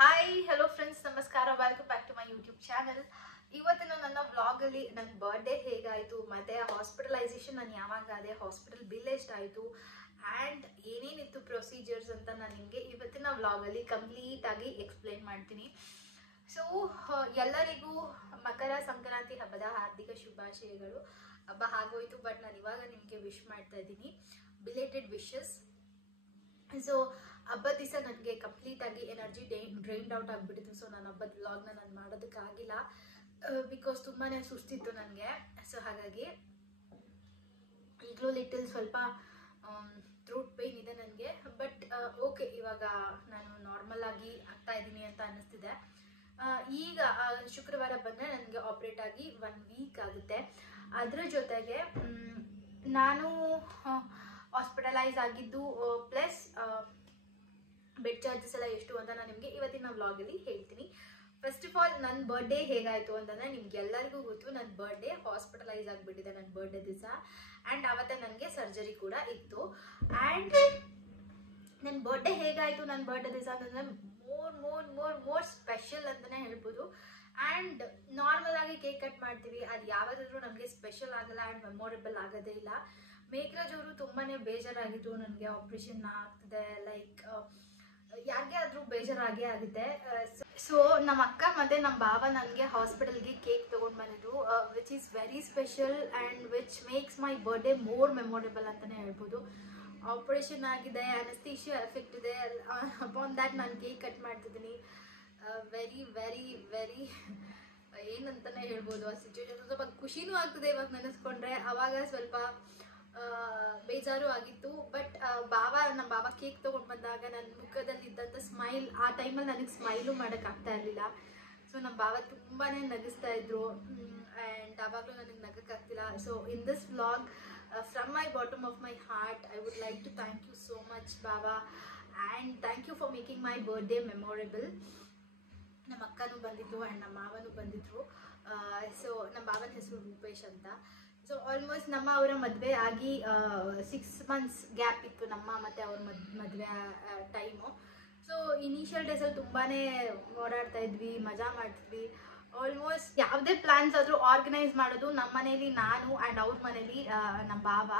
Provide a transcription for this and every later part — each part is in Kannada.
ಹಾಯ್ ಹಲೋ ಫ್ರೆಂಡ್ಸ್, ನಮಸ್ಕಾರ. Welcome back to my YouTube channel. ಇವತ್ತಿನ ನನ್ನ ವ್ಲಾಗಲ್ಲಿ ನನ್ನ ಬರ್ಡೇ ಹೇಗಾಯಿತು, ಮತ್ತು ಹಾಸ್ಪಿಟಲೈಸೇಷನ್ ನಾನು ಯಾವಾಗ ಆದೆ, ಹಾಸ್ಪಿಟಲ್ ಬಿಲ್ ಎಷ್ಟಾಯಿತು ಆ್ಯಂಡ್ ಏನೇನಿತ್ತು ಪ್ರೊಸೀಜರ್ಸ್ ಅಂತ ನಾನು ನಿಮಗೆ ಇವತ್ತಿನ ವ್ಲಾಗಲ್ಲಿ ಕಂಪ್ಲೀಟಾಗಿ ಎಕ್ಸ್ಪ್ಲೇನ್ ಮಾಡ್ತೀನಿ. ಸೊ ಎಲ್ಲರಿಗೂ ಮಕರ ಸಂಕ್ರಾಂತಿ ಹಬ್ಬದ ಹಾರ್ದಿಕ ಶುಭಾಶಯಗಳು. ಹಬ್ಬ ಆಗೋಯ್ತು, ಬಟ್ ನಾನು ಇವಾಗ ನಿಮಗೆ ವಿಶ್ ಮಾಡ್ತಾ ಇದ್ದೀನಿ, ಬಿಲೇಟೆಡ್ ವಿಶಸ್. ಸೊ ಹಬ್ಬದ ದಿವಸ ನನಗೆ ಕಂಪ್ಲೀಟಾಗಿ ಎನರ್ಜಿ ಡ್ರೈನ್ಡ್ ಔಟ್ ಆಗಿಬಿಟ್ಟಿತ್ತು. ಸೊ ನಾನು ಹಬ್ಬದ ವ್ಲಾಗ್ನ ನಾನು ಮಾಡೋದಕ್ಕಾಗಿಲ್ಲ, ಬಿಕಾಸ್ ತುಂಬಾ ಸುಸ್ತಿತ್ತು ನನಗೆ. ಸೊ ಹಾಗಾಗಿ ಈಗಲೂ ಲಿಟಲ್ ಸ್ವಲ್ಪ ಥ್ರೋಟ್ ಪೇಯ್ನ್ ಇದೆ ನನಗೆ, ಬಟ್ ಓಕೆ, ಇವಾಗ ನಾನು ನಾರ್ಮಲ್ ಆಗಿ ಆಗ್ತಾ ಇದ್ದೀನಿ ಅಂತ ಅನ್ನಿಸ್ತಿದೆ. ಈಗ ಶುಕ್ರವಾರ ಬಂದರೆ ನನಗೆ ಆಪ್ರೇಟ್ ಆಗಿ 1 ವೀಕ್ ಆಗುತ್ತೆ. ಅದರ ಜೊತೆಗೆ ನಾನು ಹಾಸ್ಪಿಟಲೈಸ್ ಆಗಿದ್ದು ಪ್ಲಸ್ ಬೆಡ್ ಚಾರ್ಜಸ್ ಎಲ್ಲ ಎಷ್ಟು ಅಂತ ನಾನು ನಿಮಗೆ ಇವತ್ತಿನ ವ್ಲಾಗಲ್ಲಿ ಹೇಳ್ತೀನಿ. ಫಸ್ಟ್ ಆಫ್ ಆಲ್ ನನ್ನ ಬರ್ಡೇ ಹೇಗಾಯಿತು ಅಂತಂದರೆ ನಿಮ್ಗೆಲ್ಲರಿಗೂ ಗೊತ್ತು, ನನ್ನ ಬರ್ಡೇ ಹಾಸ್ಪಿಟಲೈಸ್ ಆಗಿಬಿಟ್ಟಿದೆ ನನ್ನ ಬರ್ಡೇ ದಿವಸ. ಆ್ಯಂಡ್ ಆವತ್ತೇ ನನಗೆ ಸರ್ಜರಿ ಕೂಡ ಇತ್ತು. ಆ್ಯಂಡ್ ನನ್ನ ಬರ್ಡೇ ಹೇಗಾಯಿತು ನನ್ನ ಬರ್ಡೇ ದಿವಸ ಅಂತಂದರೆ ಮೋರ್ ಸ್ಪೆಷಲ್ ಅಂತಲೇ ಹೇಳ್ಬೋದು. ಆ್ಯಂಡ್ ನಾರ್ಮಲ್ ಆಗಿ ಕೇಕ್ ಕಟ್ ಮಾಡ್ತೀವಿ, ಅದು ಯಾವಾಗಾದ್ರೂ ನಮಗೆ ಸ್ಪೆಷಲ್ ಆಗಲ್ಲ ಆ್ಯಂಡ್ ಮೆಮೊರೇಬಲ್ ಆಗೋದೇ ಇಲ್ಲ. ಮೇಘರಾಜ್ ಅವರು ತುಂಬಾ ಬೇಜಾರಾಗಿತ್ತು, ನನಗೆ ಆಪ್ರೇಷನ್ ಆಗ್ತಿದೆ, ಲೈಕ್ ಯಾರಿಗೆ ಆದರೂ ಬೇಜಾರಾಗೇ ಆಗುತ್ತೆ. ಸೊ ನಮ್ಮ ಅಕ್ಕ ಮತ್ತು ನಮ್ಮ ಬಾವ ನನಗೆ ಹಾಸ್ಪಿಟಲ್ಗೆ ಕೇಕ್ ತೊಗೊಂಡು ಬಂದಿದ್ರು, which is very special and which makes my birthday more memorable ಅಂತಲೇ ಹೇಳ್ಬೋದು. ಆಪ್ರೇಷನ್ ಆಗಿದೆ, ಅನಸ್ಥೀಶಿಯಾ ಎಫೆಕ್ಟ್ ಇದೆ, ಅಪಾನ್ ದ್ಯಾಟ್ ನಾನು ಕೇಕ್ ಕಟ್ ಮಾಡ್ತಿದ್ದೀನಿ. ವೆರಿ ವೆರಿ ವೆರಿ ಏನಂತಲೇ ಹೇಳ್ಬೋದು, ಆ ಸಿಚುವೇಶನ್ ಸ್ವಲ್ಪ ಖುಷಿನೂ ಆಗ್ತದೆ ಇವಾಗ ನೆನೆಸ್ಕೊಂಡ್ರೆ. ಆವಾಗ ಸ್ವಲ್ಪ ಬೇಜಾರು ಆಗಿತ್ತು. ಬಟ್ ನಮ್ಮ ಬಾಬಾ ಕೇಕ್ ತೊಗೊಂಡು ಬಂದಾಗ ನನ್ನ ಮುಖದಲ್ಲಿ ಇದ್ದಂಥ ಸ್ಮೈಲ್, ಆ ಟೈಮಲ್ಲಿ ನನಗೆ ಸ್ಮೈಲು ಮಾಡೋಕ್ಕಾಗ್ತಾ ಇರಲಿಲ್ಲ. ಸೊ ನಮ್ಮ ಬಾಬಾ ತುಂಬಾ ನಗಿಸ್ತಾ ಇದ್ರು, ಆ್ಯಂಡ್ ಆವಾಗಲೂ ನನಗೆ ನಗೋಕ್ಕಾಗ್ತಿಲ್ಲ. So in this vlog, from my bottom of my heart, I would like to thank you so much Baba, and thank you for making my birthday memorable. ನಮ್ಮ ಅಕ್ಕನೂ ಬಂದಿದ್ರು ಆ್ಯಂಡ್ ನಮ್ಮ ಮಾವನೂ ಬಂದಿದ್ರು. ಸೊ ನಮ್ಮ ಬಾಬನ ಹೆಸರು ರೂಪೇಶ್ ಅಂತ. ಸೊ ಆಲ್ಮೋಸ್ಟ್ ಅವರ ಮದುವೆ ಆಗಿ 6 months ಗ್ಯಾಪ್ ಇತ್ತು ನಮ್ಮ ಮತ್ತು ಅವ್ರ ಮದುವೆ ಟೈಮು. ಸೊ ಇನಿಷಿಯಲ್ ಡೇಸಲ್ಲಿ ತುಂಬಾ ಓಡಾಡ್ತಾ ಇದ್ವಿ, ಮಜಾ ಮಾಡ್ತಿದ್ವಿ. ಆಲ್ಮೋಸ್ಟ್ ಯಾವುದೇ ಪ್ಲ್ಯಾನ್ಸ್ ಆದರೂ ಆರ್ಗನೈಸ್ ಮಾಡೋದು ನಮ್ಮ ಮನೇಲಿ ನಾನು ಆ್ಯಂಡ್ ಅವ್ರ ಮನೇಲಿ ನಮ್ಮ ಬಾವ.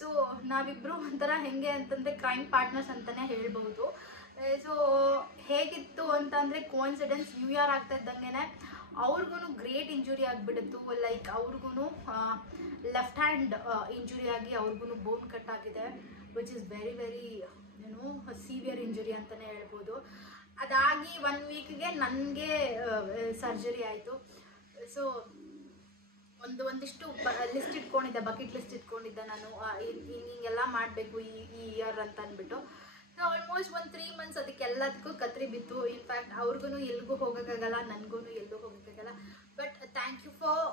ಸೊ ನಾವಿಬ್ಬರು ಒಂಥರ ಹೆಂಗೆ ಅಂತಂದರೆ ಕ್ರೈಮ್ ಪಾರ್ಟ್ನರ್ಸ್ ಅಂತಲೇ ಹೇಳ್ಬೋದು. ಸೊ ಹೇಗಿತ್ತು ಅಂತಂದರೆ, ಕೋಇನ್ಸಿಡೆನ್ಸ್ ನ್ಯೂ ಇಯರ್ ಆಗ್ತಾ ಇದ್ದಂಗೆ ಅವ್ರಿಗೂ ಗ್ರೇಟ್ ಇಂಜುರಿ ಆಗಿಬಿಟ್ಟಿತ್ತು. ಲೈಕ್ ಅವ್ರಿಗೂ ಲೆಫ್ಟ್ ಹ್ಯಾಂಡ್ ಇಂಜುರಿ ಆಗಿ ಅವ್ರಿಗೂ ಬೋನ್ ಕಟ್ ಆಗಿದೆ, which is very very severe injury ಅಂತಲೇ ಹೇಳ್ಬೋದು. ಅದಾಗಿ 1 ವೀಕ್ಗೆ ನನಗೆ ಸರ್ಜರಿ ಆಯಿತು. ಸೊ ಒಂದಿಷ್ಟು ಲಿಸ್ಟ್ ಇಟ್ಕೊಂಡಿದ್ದೆ, ಬಕೆಟ್ ಲಿಸ್ಟ್ ಇಟ್ಕೊಂಡಿದ್ದೆ ನಾನು, ಹಿಂಗೆಲ್ಲ ಮಾಡಬೇಕು ಈ ಇಯರ್ ಅಂತ ಅಂದ್ಬಿಟ್ಟು. ಸೊ ಆಲ್ಮೋಸ್ಟ್ 3 months ಅದಕ್ಕೆಲ್ಲದಕ್ಕೂ ಕತ್ರಿ ಬಿತ್ತು. ಇನ್ಫ್ಯಾಕ್ಟ್ ಅವ್ರಿಗೂ ಎಲ್ಲಿಗೂ ಹೋಗೋಕ್ಕಾಗಲ್ಲ, ನನಗೂ ಎಲ್ಲೂ ಹೋಗೋಕ್ಕಾಗಲ್ಲ. But thank you for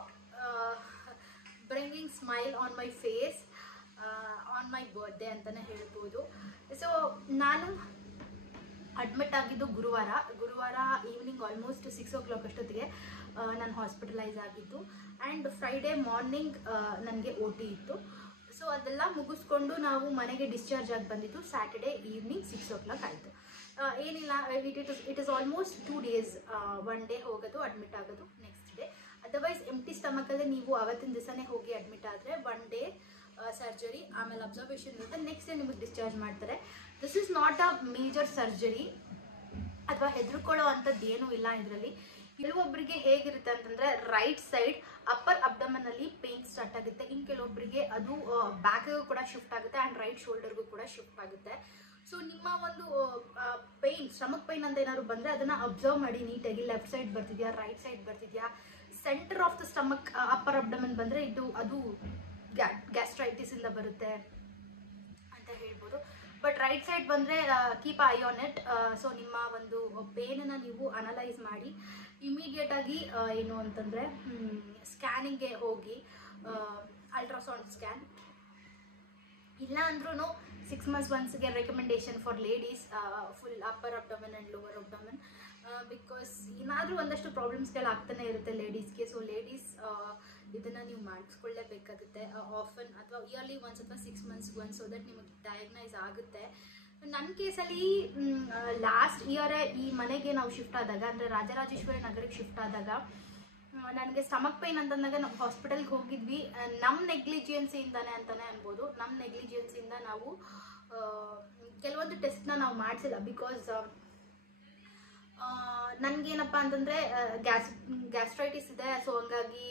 bringing smile on my face on my birthday ಅಂತಲೇ ಹೇಳ್ಬೋದು. ಸೊ ನಾನು ಅಡ್ಮಿಟ್ ಆಗಿದ್ದು ಗುರುವಾರ ಈವ್ನಿಂಗ್ ಆಲ್ಮೋಸ್ಟ್ 6 o'clock ಅಷ್ಟೊತ್ತಿಗೆ ನಾನು ಹಾಸ್ಪಿಟಲೈಸ್ ಆಗಿದ್ದು. ಆ್ಯಂಡ್ ಫ್ರೈಡೇ ಮಾರ್ನಿಂಗ್ ನನಗೆ OT ಇತ್ತು. ಸೊ ಅದೆಲ್ಲ ಮುಗಿಸ್ಕೊಂಡು ನಾವು ಮನೆಗೆ ಡಿಸ್ಚಾರ್ಜ್ ಆಗಿ ಬಂದಿದ್ದು ಸ್ಯಾಟರ್ಡೇ ಈವ್ನಿಂಗ್ 6 o'clock ಆಯಿತು. ಏನಿಲ್ಲ, it is almost 2 days, 1 day ಹೋಗೋದು, ಅಡ್ಮಿಟ್ ಆಗೋದು, ನೆಕ್ಸ್ಟ್ ಡೇ. ಅದರ್ವೈಸ್ ಎಂಟಿ ಸ್ಟಮಕಲ್ಲೇ ನೀವು ಅವತ್ತಿನ ದಿವಸನೇ ಹೋಗಿ ಅಡ್ಮಿಟ್ ಆದರೆ 1 day ಸರ್ಜರಿ, ಆಮೇಲೆ ಅಬ್ಸರ್ವೇಷನ್ ಇರುತ್ತೆ, ನೆಕ್ಸ್ಟ್ ಡೇ ನಿಮಗೆ ಡಿಸ್ಚಾರ್ಜ್ ಮಾಡ್ತಾರೆ. This is not a major surgery ಅಥವಾ ಹೆದರ್ಕೊಳ್ಳೋ ಅಂಥದ್ದು ಏನೂ ಇಲ್ಲ ಇದರಲ್ಲಿ. ಕೆಲವೊಬ್ಬರಿಗೆ ಹೇಗಿರುತ್ತೆ ಅಂತಂದರೆ, ರೈಟ್ ಸೈಡ್ ಅಪ್ಪರ್ ಅಬ್ಡಮನಲ್ಲಿ ಪೇಯ್ನ್ ಸ್ಟಾರ್ಟ್ ಆಗುತ್ತೆ. ಇನ್ನು ಕೆಲವೊಬ್ಬರಿಗೆ ಅದು ಬ್ಯಾಕ್ಗೂ ಕೂಡ ಶಿಫ್ಟ್ ಆಗುತ್ತೆ ಆ್ಯಂಡ್ ರೈಟ್ ಶೋಲ್ಡರ್ಗೂ ಕೂಡ ಶಿಫ್ಟ್ ಆಗುತ್ತೆ. ಸೊ ನಿಮ್ಮ ಒಂದು ಪೇಯ್ನ್, ಸ್ಟಮಕ್ ಪೇಯ್ನ್ ಅಂತ ಏನಾದ್ರು ಬಂದರೆ ಅದನ್ನು ಅಬ್ಸರ್ವ್ ಮಾಡಿ ನೀಟಾಗಿ. ಲೆಫ್ಟ್ ಸೈಡ್ ಬರ್ತಿದೆಯಾ, ರೈಟ್ ಸೈಡ್ ಬರ್ತಿದೆಯಾ, centre of the stomach upper abdomen ಬಂದರೆ ಅದು ಗ್ಯಾಸ್ಟ್ರೈಟಿಸಿಂದ ಬರುತ್ತೆ ಅಂತ ಹೇಳ್ಬೋದು. ಬಟ್ ರೈಟ್ ಸೈಡ್ ಬಂದರೆ keep eye on it. So ನಿಮ್ಮ ಒಂದು ಪೇನನ್ನು ನೀವು ಅನಲೈಸ್ ಮಾಡಿ ಇಮಿಡಿಯೇಟಾಗಿ ಏನು ಅಂತಂದರೆ ಸ್ಕ್ಯಾನಿಂಗ್ಗೆ ಹೋಗಿ, ಅಲ್ಟ್ರಾಸೌಂಡ್ ಸ್ಕ್ಯಾನ್. ಇಲ್ಲ ಅಂದ್ರೂ 6 months ಒನ್ಸ್ಗೆ recommendation for ladies, full upper abdomen and lower abdomen, because ಏನಾದರೂ ಒಂದಷ್ಟು ಪ್ರಾಬ್ಲಮ್ಸ್ಗಳು ಆಗ್ತಾನೆ ಇರುತ್ತೆ ಲೇಡೀಸ್ಗೆ. ಸೊ ಲೇಡೀಸ್ ಇದನ್ನು ನೀವು ಮಾಡಿಸ್ಕೊಳ್ಳೇಬೇಕಾಗುತ್ತೆ ಆಫನ್, ಅಥವಾ ಇಯರ್ಲಿ ಒನ್ಸ್ ಅಥವಾ 6 months ಒನ್ಸ್, ಸೊ ದಟ್ ನಿಮಗೆ ಡಯಾಗ್ನೈಸ್ ಆಗುತ್ತೆ. ನನ್ನ ಕೇಸಲ್ಲಿ ಲಾಸ್ಟ್ ಇಯರೇ ಈ ಮನೆಗೆ ನಾವು ಶಿಫ್ಟ್ ಆದಾಗ, ಅಂದರೆ ರಾಜರಾಜೇಶ್ವರಿ ನಗರಕ್ಕೆ ಶಿಫ್ಟ್ ಆದಾಗ ನನಗೆ ಸ್ಟಮಕ್ ಪೈನ್ ಅಂತಂದಾಗ ನಾವು ಹಾಸ್ಪಿಟಲ್ಗೆ ಹೋಗಿದ್ವಿ. ನಮ್ಮ ನೆಗ್ಲಿಜಿಯನ್ಸಿಯಿಂದಾನೆ ಅಂತಲೇ ಅನ್ಬೋದು. ನಮ್ಮ ನೆಗ್ಲಿಜಿಯನ್ಸಿಯಿಂದ ನಾವು ಕೆಲವೊಂದು ಟೆಸ್ಟ್ನ ನಾವು ಮಾಡಿಸಿಲ್ಲ. ಬಿಕಾಸ್ ನನಗೇನಪ್ಪ ಅಂತಂದರೆ ಗ್ಯಾಸ್ಟ್ರೈಟಿಸ್ ಇದೆ. ಸೊ ಹಂಗಾಗಿ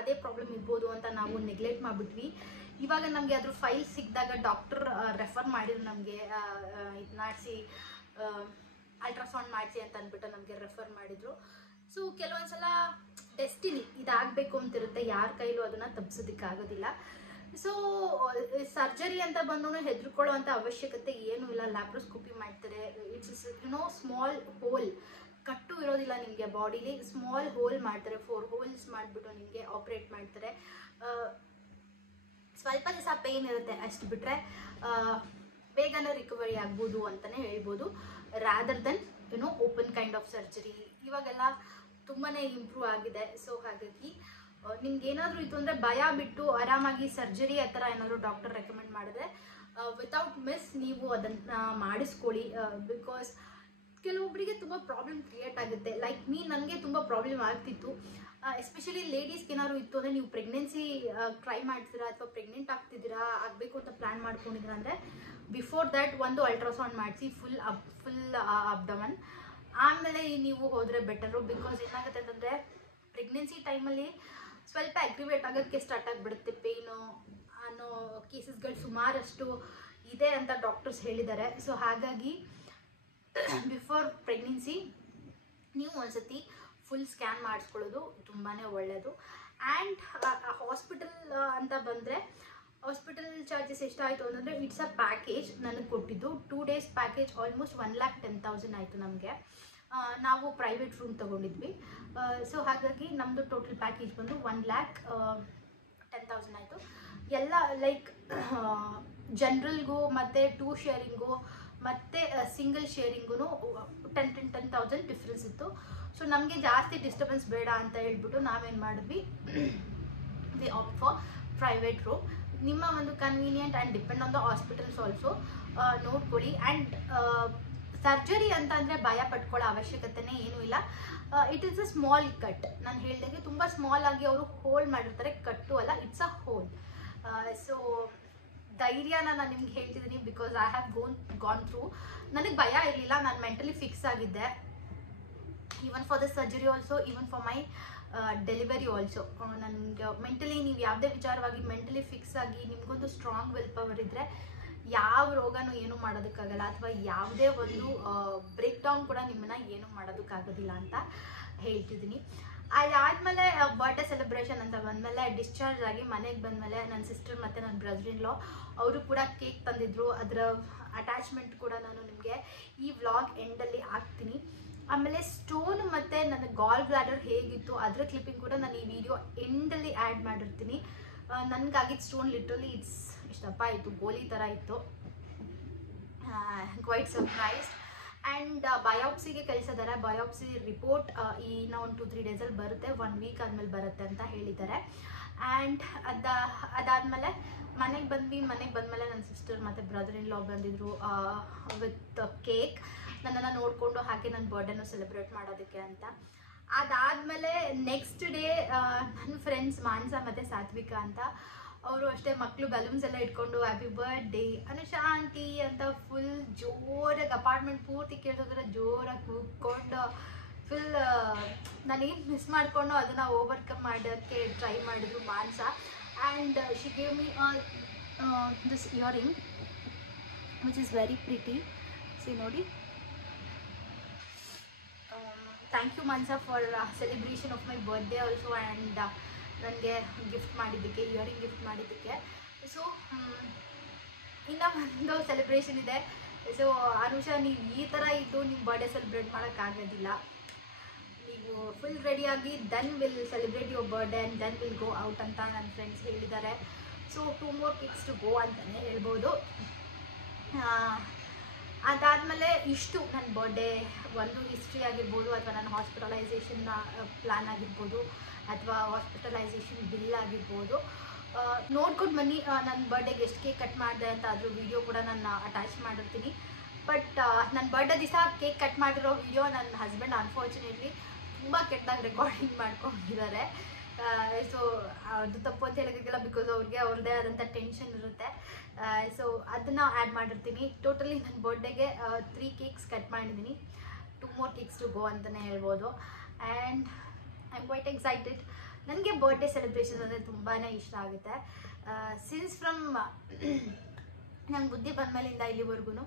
ಅದೇ ಪ್ರಾಬ್ಲಮ್ ಇರ್ಬೋದು ಅಂತ ನಾವು ನೆಗ್ಲೆಕ್ಟ್ ಮಾಡಿಬಿಟ್ವಿ. ಇವಾಗ ನಮಗೆ ಅದ್ರ ಫೈಲ್ ಸಿಕ್ಕಿದಾಗ ಡಾಕ್ಟರ್ ರೆಫರ್ ಮಾಡಿದ್ರು ನಮಗೆ, ಇದು ಮಾಡಿಸಿ ಅಲ್ಟ್ರಾಸೌಂಡ್ ಮಾಡಿಸಿ ಅಂತ ಅಂದ್ಬಿಟ್ಟು ನಮಗೆ ರೆಫರ್ ಮಾಡಿದರು. ಸೊ ಕೆಲವೊಂದ್ಸಲ ಡೆಸ್ಟಿನಿ ಇದಾಗಬೇಕು ಅಂತಿರುತ್ತೆ, ಯಾರ ಕೈಲೂ ಅದನ್ನು ತಪ್ಪಿಸೋದಕ್ಕಾಗೋದಿಲ್ಲ. ಸೊ ಸರ್ಜರಿ ಅಂತ ಬಂದು ಹೆದರ್ಕೊಳ್ಳೋ ಅಂಥ ಅವಶ್ಯಕತೆ ಏನೂ ಇಲ್ಲ. ಲ್ಯಾಪ್ರೋಸ್ಕೋಪಿ ಮಾಡ್ತಾರೆ. ಇಟ್ಸ್ ಸ್ಮಾಲ್ ಹೋಲ್, ಕಟ್ಟು ಇರೋದಿಲ್ಲ ನಿಮಗೆ ಬಾಡಿಲಿ, ಸ್ಮಾಲ್ ಹೋಲ್ ಮಾಡ್ತಾರೆ. 4 ಹೋಲ್ಸ್ ಮಾಡಿಬಿಟ್ಟು ನಿಮಗೆ ಆಪ್ರೇಟ್ ಮಾಡ್ತಾರೆ. ಸ್ವಲ್ಪ ದಿವಸ ಪೇಯ್ನ್ ಇರುತ್ತೆ, ಅಷ್ಟು ಬಿಟ್ಟರೆ ಬೇಗನೆ ರಿಕವರಿ ಆಗ್ಬೋದು ಅಂತಲೇ ಹೇಳ್ಬೋದು, rather then open kind of surgery. ಇವಾಗೆಲ್ಲ ತುಂಬಾ ಇಂಪ್ರೂವ್ ಆಗಿದೆ. ಸೊ ಹಾಗಾಗಿ ನಿಮ್ಗೆ ಏನಾದರೂ ಇತ್ತು ಅಂದರೆ ಭಯ ಬಿಟ್ಟು ಆರಾಮಾಗಿ ಸರ್ಜರಿ ಆ ಥರ ಏನಾದರೂ ಡಾಕ್ಟರ್ ರೆಕಮೆಂಡ್ ಮಾಡಿದ್ರೆ ವಿತೌಟ್ ಮಿಸ್ ನೀವು ಅದನ್ನು ಮಾಡಿಸ್ಕೊಳ್ಳಿ. ಬಿಕಾಸ್ ಕೆಲವೊಬ್ಬರಿಗೆ ತುಂಬ ಪ್ರಾಬ್ಲಮ್ ಕ್ರಿಯೇಟ್ ಆಗುತ್ತೆ. ಲೈಕ್ ನನಗೆ ತುಂಬ ಪ್ರಾಬ್ಲಮ್ ಆಗ್ತಿತ್ತು. ಎಸ್ಪೆಷಲಿ ಲೇಡೀಸ್ಗೆ ಏನಾದ್ರು ಇತ್ತು ಅಂದರೆ, ನೀವು ಪ್ರೆಗ್ನೆನ್ಸಿ ಟ್ರೈ ಮಾಡ್ತೀರಾ ಅಥವಾ ಪ್ರೆಗ್ನೆಂಟ್ ಆಗ್ತಿದ್ದೀರಾ, ಆಗಬೇಕು ಅಂತ ಪ್ಲ್ಯಾನ್ ಮಾಡ್ಕೊಂಡಿದ್ದೀರಾ ಅಂದರೆ ಬಿಫೋರ್ ದ್ಯಾಟ್ ಒಂದು ಅಲ್ಟ್ರಾಸೌಂಡ್ ಮಾಡಿಸಿ ಫುಲ್ ಅಬ್ಡಮನ್, ಆಮೇಲೆ ನೀವು ಹೋದರೆ ಬೆಟರು. ಬಿಕಾಸ್ ಏನಾಗುತ್ತೆ ಅಂತಂದರೆ ಪ್ರೆಗ್ನೆನ್ಸಿ ಟೈಮಲ್ಲಿ ಸ್ವಲ್ಪ ಅಗ್ರಿವೇಟ್ ಆಗೋಕ್ಕೆ ಸ್ಟಾರ್ಟ್ ಆಗಿಬಿಡುತ್ತೆ ಪೇಯ್ನು ಅನ್ನೋ ಕೇಸಸ್ಗಳು ಸುಮಾರಷ್ಟು ಇದೆ ಅಂತ ಡಾಕ್ಟರ್ಸ್ ಹೇಳಿದ್ದಾರೆ. ಸೊ ಹಾಗಾಗಿ ಬಿಫೋರ್ ಪ್ರೆಗ್ನೆನ್ಸಿ ನೀವು ಒಂದ್ಸತಿ ಫುಲ್ ಸ್ಕ್ಯಾನ್ ಮಾಡಿಸ್ಕೊಳ್ಳೋದು ತುಂಬಾ ಒಳ್ಳೆಯದು. ಆ್ಯಂಡ್ ಹಾಸ್ಪಿಟಲ್ ಅಂತ ಬಂದರೆ ಹಾಸ್ಪಿಟಲ್ ಚಾರ್ಜಸ್ ಎಷ್ಟಾಯಿತು ಅಂತಂದರೆ, ಇಟ್ಸ್ ಅ ಪ್ಯಾಕೇಜ್ ನನಗೆ ಕೊಟ್ಟಿದ್ದು 2 days ಪ್ಯಾಕೇಜ್ ಆಲ್ಮೋಸ್ಟ್ 1,10,000 ಆಯಿತು ನಮಗೆ. ನಾವು ಪ್ರೈವೇಟ್ ರೂಮ್ ತೊಗೊಂಡಿದ್ವಿ. ಸೊ ಹಾಗಾಗಿ ನಮ್ಮದು ಟೋಟಲ್ ಪ್ಯಾಕೇಜ್ ಬಂದು 1,10,000 ಆಯಿತು. ಎಲ್ಲ ಲೈಕ್ ಜನ್ರಲ್ಗೂ ಮತ್ತು 2 ಶೇರಿಂಗು ಮತ್ತು ಸಿಂಗಲ್ ಶೇರಿಂಗೂ 10,000 ಡಿಫ್ರೆನ್ಸ್ ಇತ್ತು. ಸೊ ನಮಗೆ ಜಾಸ್ತಿ ಡಿಸ್ಟರ್ಬೆನ್ಸ್ ಬೇಡ ಅಂತ ಹೇಳ್ಬಿಟ್ಟು ನಾವೇನು ಮಾಡಿದ್ವಿ, we opt for private room. ನಿಮ್ಮ ಒಂದು convenient and depend on the hospitals also ನೋಡ್ಕೊಳ್ಳಿ. ಆ್ಯಂಡ್ ಸರ್ಜರಿ ಅಂತ ಅಂದರೆ ಭಯ ಪಟ್ಕೊಳ್ಳೋ ಅವಶ್ಯಕತೆನೇ ಏನೂ ಇಲ್ಲ. It is a small cut. ನಾನು ಹೇಳಿದಾಗೆ ತುಂಬ ಸ್ಮಾಲ್ ಆಗಿ ಅವರು ಹೋಲ್ ಮಾಡಿರ್ತಾರೆ, ಕಟ್ಟು ಅಲ್ಲ, ಇಟ್ಸ್ ಅ ಹೋಲ್. ಸೊ ಧೈರ್ಯನ ನಾನು ನಿಮ್ಗೆ ಹೇಳ್ತಿದ್ದೀನಿ, because I have gone through. ನನಗೆ ಭಯ ಇರಲಿಲ್ಲ, ನಾನು ಮೆಂಟಲಿ ಫಿಕ್ಸ್ ಆಗಿದ್ದೆ. Even for the surgery also, even for my delivery also. ನನಗೆ ಮೆಂಟಲಿ, ನೀವು ಯಾವುದೇ ವಿಚಾರವಾಗಿ ಮೆಂಟಲಿ ಫಿಕ್ಸ್ ಆಗಿ ನಿಮಗೊಂದು ಸ್ಟ್ರಾಂಗ್ ವಿಲ್ ಪವರ್ ಇದ್ದರೆ ಯಾವ ರೋಗನೂ ಏನೂ ಮಾಡೋದಕ್ಕಾಗಲ್ಲ, ಅಥವಾ ಯಾವುದೇ ಒಂದು ಬ್ರೇಕ್ ಡೌನ್ ಕೂಡ ನಿಮ್ಮನ್ನ ಏನೂ ಮಾಡೋದಕ್ಕಾಗೋದಿಲ್ಲ ಅಂತ ಹೇಳ್ತಿದ್ದೀನಿ. ಅದಾದಮೇಲೆ ಬರ್ಡೇ ಸೆಲೆಬ್ರೇಷನ್ ಅಂತ ಬಂದಮೇಲೆ, ಡಿಸ್ಚಾರ್ಜ್ ಆಗಿ ಮನೆಗೆ ಬಂದಮೇಲೆ ನನ್ನ ಸಿಸ್ಟರ್ ಮತ್ತು ನನ್ನ ಬ್ರದರ್ ಇನ್ ಲಾ ಅವರು ಕೂಡ ಕೇಕ್ ತಂದಿದ್ರು. ಅದರ ಅಟ್ಯಾಚ್ಮೆಂಟ್ ಕೂಡ ನಾನು ನಿಮಗೆ ಈ ವ್ಲಾಗ್ ಎಂಡಲ್ಲಿ ಹಾಕ್ತೀನಿ. ಆಮೇಲೆ ಸ್ಟೋನ್ ಮತ್ತು ನನ್ನ ಗಾಲ್ ಬ್ಲಾಡರ್ ಹೇಗಿತ್ತು ಅದರ ಕ್ಲಿಪ್ಪಿಂಗ್ ಕೂಡ ನಾನು ಈ ವಿಡಿಯೋ ಎಂಡಲ್ಲಿ ಆ್ಯಡ್ ಮಾಡಿರ್ತೀನಿ. ನನಗಾಗಿದ್ದು ಸ್ಟೋನ್ ಲಿಟ್ರಲಿ ಇಷ್ಟಪ್ಪ ಇತ್ತು, ಗೋಲಿ ಥರ ಇತ್ತು. Quite surprised. ಆ್ಯಂಡ್ ಬಯೋಪ್ಸಿಗೆ ಕಳಿಸಿದ್ದಾರೆ. ಬಯೋಪ್ಸಿ ರಿಪೋರ್ಟ್ ಇನ್ನು ಒಂದು 2-3 ಡೇಸಲ್ಲಿ ಬರುತ್ತೆ, 1 ವೀಕ್ ಆದಮೇಲೆ ಬರುತ್ತೆ ಅಂತ ಹೇಳಿದ್ದಾರೆ. ಆ್ಯಂಡ್ ಅದಾದಮೇಲೆ ಮನೆಗೆ ಬಂದಮೇಲೆ ನನ್ನ ಸಿಸ್ಟರ್ ಮತ್ತು ಬ್ರದರ್ ಇನ್ ಲಾ ಬಂದಿದ್ರು ವಿತ್ ಕೇಕ್, ನನ್ನನ್ನು ನೋಡಿಕೊಂಡು ಹಾಗೆ ನನ್ನ ಬರ್ಡೇನೂ ಸೆಲೆಬ್ರೇಟ್ ಮಾಡೋದಕ್ಕೆ ಅಂತ. ಅದಾದಮೇಲೆ ನೆಕ್ಸ್ಟ್ ಡೇ ನನ್ನ ಫ್ರೆಂಡ್ಸ್ ಮಾನ್ಸ ಮತ್ತು ಸಾತ್ವಿಕ ಅಂತ, ಅವರು ಅಷ್ಟೇ ಮಕ್ಕಳು ಬಲೂನ್ಸ್ ಎಲ್ಲ ಇಟ್ಕೊಂಡು ಹ್ಯಾಪಿ ಬರ್ಡೇ ಅನುಷಾ ಆಂಟಿ ಅಂತ ಫುಲ್ ಜೋರಾಗಿ ಅಪಾರ್ಟ್ಮೆಂಟ್ ಪೂರ್ತಿ ಕೇಳಿದ್ರೆ ಜೋರಾಗಿ ಕೂಗ್ಕೊಂಡು ಫುಲ್ ನಾನೇನು ಮಿಸ್ ಮಾಡಿಕೊಂಡು ಅದನ್ನು ಓವರ್ಕಮ್ ಮಾಡೋಕ್ಕೆ ಟ್ರೈ ಮಾಡಿದ್ರು Mansa. And she gave me this earring which is very pretty. See ನೋಡಿ, thank you Mansa for celebration of my birthday also. And ನನಗೆ ಗಿಫ್ಟ್ ಮಾಡಿದ್ದಕ್ಕೆ, ಇಯರಿಂಗ್ ಗಿಫ್ಟ್ ಮಾಡಿದ್ದಕ್ಕೆ. ಸೊ ಇನ್ನೂ ಒಂದು ಸೆಲೆಬ್ರೇಷನ್ ಇದೆ. ಸೊ ಅನುಷಾ, ನೀವು ಈ ಥರ ಇದ್ದು ನಿಮ್ಮ ಬರ್ಡೇ ಸೆಲೆಬ್ರೇಟ್ ಮಾಡೋಕ್ಕಾಗೋದಿಲ್ಲ. ನೀವು ಫುಲ್ ರೆಡಿಯಾಗಿ then will celebrate your birthday and then will go out ಅಂತ ನನ್ನ ಫ್ರೆಂಡ್ಸ್ ಹೇಳಿದ್ದಾರೆ. So 2 more weeks to go ಅಂತಲೇ ಹೇಳ್ಬೋದು. ಅದಾದಮೇಲೆ ಇಷ್ಟು ನನ್ನ ಬರ್ಡೇ ಒಂದು ಹಿಸ್ಟ್ರಿ ಆಗಿರ್ಬೋದು, ಅಥವಾ ನನ್ನ ಹಾಸ್ಪಿಟಲೈಸೇಷನ್ನ ಪ್ಲ್ಯಾನ್ ಆಗಿರ್ಬೋದು, ಅಥವಾ ಹಾಸ್ಪಿಟಲೈಸೇಷನ್ ಬಿಲ್ ಆಗಿರ್ಬೋದು. ನೋಡ್ಕೊಂಡು ಬನ್ನಿ ನನ್ನ ಬರ್ಡೇಗೆ ಎಷ್ಟು ಕೇಕ್ ಕಟ್ ಮಾಡಿದೆ ಅಂತ, ಅದ್ರ ವಿಡಿಯೋ ಕೂಡ ನಾನು ಅಟ್ಯಾಚ್ ಮಾಡಿರ್ತೀನಿ. ಬಟ್ ನನ್ನ ಬರ್ಡೇ ದಿವಸ ಕೇಕ್ ಕಟ್ ಮಾಡಿರೋ ವಿಡಿಯೋ ನನ್ನ ಹಸ್ಬೆಂಡ್ ಅನ್ಫಾರ್ಚುನೇಟ್ಲಿ ತುಂಬ ಕೆಟ್ಟದಾಗಿ ರೆಕಾರ್ಡಿಂಗ್ ಮಾಡ್ಕೊಂಡಿದ್ದಾರೆ. ಸೊ ಅದು ತಪ್ಪು ಅಂತ ಹೇಳೋಕ್ಕಾಗಲ್ಲ, ಬಿಕಾಸ್ ಅವ್ರಿಗೆ ಅವ್ರದ್ದೇ ಆದಂಥ ಟೆನ್ಷನ್ ಇರುತ್ತೆ. ಸೊ ಅದನ್ನು ಆ್ಯಡ್ ಮಾಡಿರ್ತೀನಿ. ಟೋಟಲಿ ನನ್ನ ಬರ್ಡೇಗೆ 3 ಕೇಕ್ಸ್ ಕಟ್ ಮಾಡಿದ್ದೀನಿ, 2 more ಕೇಕ್ಸ್ ಟು ಗೋ ಅಂತಲೇ ಹೇಳ್ಬೋದು. And I am quite excited. ನನಗೆ ಬರ್ಡೇ ಸೆಲೆಬ್ರೇಷನ್ ಅಂದರೆ ತುಂಬಾ ಇಷ್ಟ ಆಗುತ್ತೆ. ಸಿನ್ಸ್ ಫ್ರಮ್ ನಂಗೆ ಬುದ್ಧಿ ಬಂದಮೇಲಿಂದ ಇಲ್ಲಿವರೆಗೂ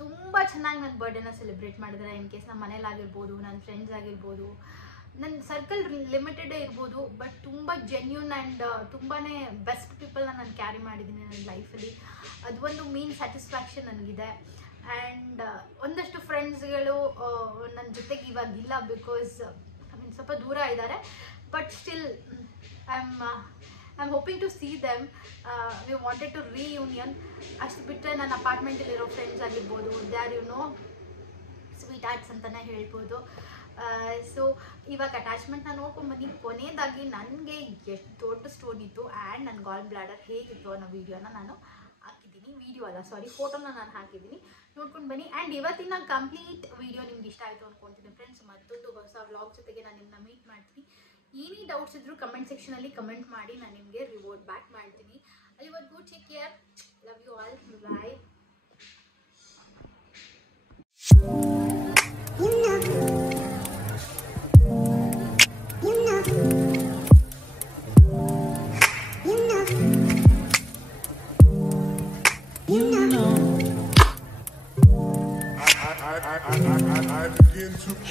ತುಂಬ ಚೆನ್ನಾಗಿ ನನ್ನ ಬರ್ಡೇನ ಸೆಲೆಬ್ರೇಟ್ ಮಾಡಿದ್ದಾರೆ. ಇನ್ ಕೇಸ್ ನಮ್ಮ ಮನೇಲಾಗಿರ್ಬೋದು, ನನ್ನ ಫ್ರೆಂಡ್ಸ್ ಆಗಿರ್ಬೋದು, ನನ್ನ ಸರ್ಕಲ್ ಲಿಮಿಟೆಡೇ ಇರ್ಬೋದು, ಬಟ್ ತುಂಬ ಜೆನ್ಯೂನ್ ಆ್ಯಂಡ್ ತುಂಬಾ ಬೆಸ್ಟ್ ಪೀಪಲ್ನ ನಾನು ಕ್ಯಾರಿ ಮಾಡಿದ್ದೀನಿ ನನ್ನ ಲೈಫಲ್ಲಿ. ಅದು ಒಂದು ಮೇನ್ ಸ್ಯಾಟಿಸ್ಫ್ಯಾಕ್ಷನ್ ನನಗಿದೆ. ಆ್ಯಂಡ್ ಒಂದಷ್ಟು ಫ್ರೆಂಡ್ಸ್ಗಳು ನನ್ನ ಜೊತೆಗೆ ಇವಾಗಿಲ್ಲ, ಬಿಕಾಸ್ ಐ ಮೀನ್ ಸ್ವಲ್ಪ ದೂರ ಇದ್ದಾರೆ. But still I am hoping to see them. We wanted to reunion. ಅಷ್ಟು ಬಿಟ್ಟರೆ ನನ್ನ ಅಪಾರ್ಟ್ಮೆಂಟಲ್ಲಿರೋ ಫ್ರೆಂಡ್ಸ್ ಆಗಿರ್ಬೋದು, ದೇ ಆರ್ ಸ್ವೀಟ್ ಆರ್ಟ್ಸ್ ಅಂತಲೇ ಹೇಳ್ಬೋದು. ಸೊ ಇವಾಗ ಅಟ್ಯಾಚ್ಮೆಂಟ್ನ ನೋಡ್ಕೊಂಡ್ಬನ್ನಿ. ಕೊನೆಯದಾಗಿ ನನಗೆ ಎಷ್ಟು ದೊಡ್ಡ ಸ್ಟೋನ್ ಇತ್ತು ಆ್ಯಂಡ್ ನನ್ನ ಗಾಲ್ ಬ್ಲಾಡರ್ ಹೇಗಿತ್ತು ಅನ್ನೋ ವೀಡಿಯೋನ ನಾನು ಹಾಕಿದ್ದೀನಿ. ಫೋಟೋನ ನಾನು ಹಾಕಿದ್ದೀನಿ, ನೋಡ್ಕೊಂಡು ಬನ್ನಿ. ಆ್ಯಂಡ್ ಇವತ್ತಿನ ಕಂಪ್ಲೀಟ್ ವೀಡಿಯೋ ನಿಮ್ಗೆ ಇಷ್ಟ ಆಯಿತು ಅಂದ್ಕೊಳ್ತೀನಿ ಫ್ರೆಂಡ್ಸ್. ಮತ್ತೊಂದು ಹೊಸ ವ್ಲಾಗ್ ಜೊತೆಗೆ ನಾನು ನಿಮ್ಮನ್ನ ಮೀಟ್ ಮಾಡ್ತೀನಿ. ಏನೇ ಡೌಟ್ಸ್ ಇದ್ದರೂ ಕಮೆಂಟ್ ಸೆಕ್ಷನಲ್ಲಿ ಕಮೆಂಟ್ ಮಾಡಿ, ನಾನು ನಿಮಗೆ ರಿವೋರ್ಟ್ ಬ್ಯಾಕ್ ಮಾಡ್ತೀನಿ. ಅಲ್ಲಿವರೆಗೂ take care, love you all, bye. I begin to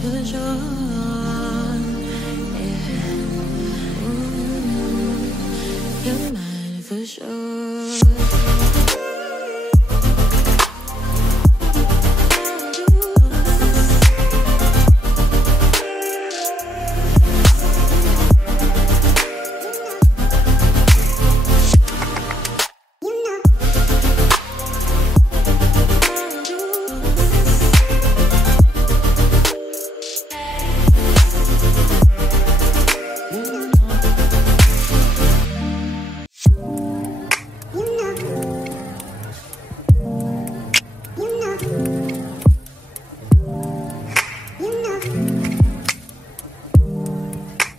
for sure. I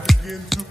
begin to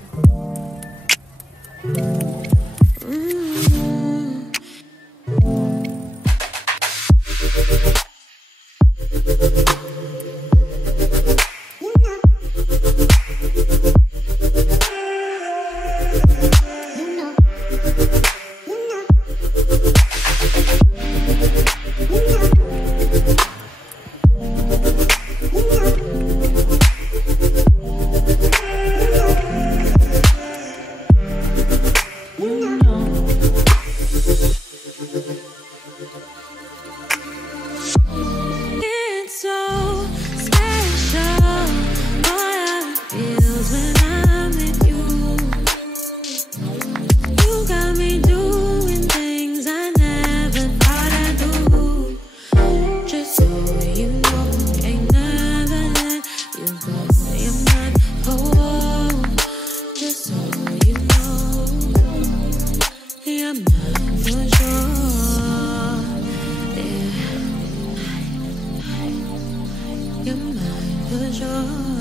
You're mine for sure. Yeah. You're mine for sure.